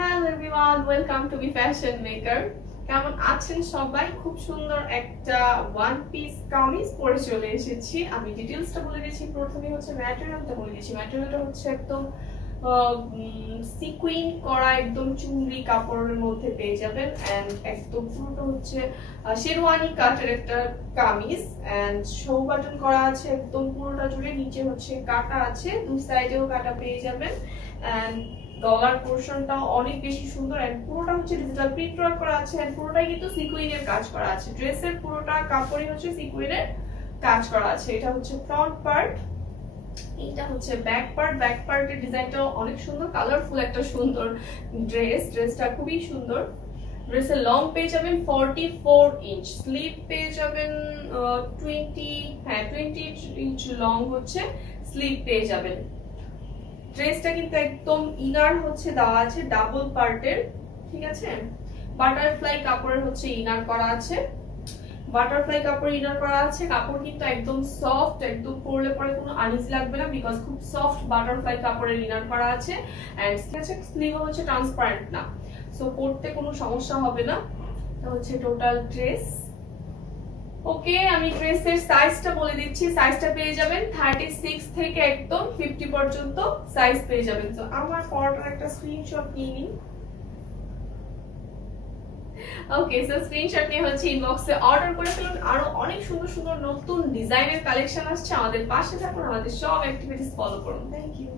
Hello everyone, welcome to B fashion maker. কেমন আছেন সবাই? খুব সুন্দর একটা ওয়ান পিস কামিজ পরে চলে এসেছি। আমি ডিটেইলসটা বলে দিয়েছি। প্রথমে হচ্ছে ম্যাটেরিয়ালটা বলে দিয়েছি। ম্যাটেরিয়ালটা হচ্ছে একদম সিকুইন করা, একদম চুনরি কাপড়ের মধ্যে পেয়ে যাবেন। এন্ড একদম পুরোটা হচ্ছে শেরওয়ানি কাটের একটা কামিজ। এন্ড শো বাটন করা আছে একদম পুরোটা জুড়ে। নিচে হচ্ছে কাটা আছে, দুই সাইডেও কাটা পেয়ে যাবেন। এন্ড গলার পোরশনটা অনেক বেশি সুন্দর। এন্ড পুরোটা হচ্ছে ডিজিটাল প্রিন্ট ওয়ার্ক করা আছে। এন্ড পুরোটাই কিন্তু সিকুইনের কাজ করা আছে। ড্রেসের পুরোটা কাপড়ই হচ্ছে সিকুইনের কাজ করা আছে। এটা হচ্ছে ফ্রন্ট পার্ট, এটা হচ্ছে ব্যাক পার্ট। ব্যাক পার্টের ডিজাইনটাও অনেক সুন্দর, কালারফুল একটা সুন্দর ড্রেসটা খুবই সুন্দর। ড্রেসের লং পেয়ে যাবেন 44 ইঞ্চ, স্লিভ পেয়ে যাবেন 20 ইঞ্চ লং হচ্ছে স্লিভ পেয়ে যাবেন। ড্রেসটা কিন্তু একদম ইনার হচ্ছে দেওয়া আছে ডাবল পার্টের, ঠিক আছে। বাটারফ্লাই কাপড়ের হচ্ছে ইনার করা আছে, বাটারফ্লাই কাপড় ইনার করা আছে। কাপড় কিন্তু একদম সফট, একদম পরলে পরে কোনো আনইজি লাগবে না, বিকজ খুব সফট বাটারফ্লাই কাপড়ের ইনার করা আছে। এন্ড স্লিভ হচ্ছে ট্রান্সপারেন্ট না, সো পরতে কোনো সমস্যা হবে না। এটা হচ্ছে টোটাল ড্রেস। ওকে, আমি ড্রেসের সাইজটা বলে দিচ্ছি। সাইজটা পেয়ে যাবেন 36 থেকে একদম 50 পর্যন্ত সাইজ পেয়ে যাবেন। তো আমার পরাটার একটা স্ক্রিনশট নিয়ে নিন। ওকে, সো স্ক্রিনশট নিয়ে হচ্ছে ইনবক্সে অর্ডার করে ফেলুন। আরো অনেক সুন্দর সুন্দর নতুন ডিজাইনের কালেকশন আসছে। আমাদের পাশে থাকুন, আমাদের সব অ্যাক্টিভিটিস ফলো করুন। Thank you.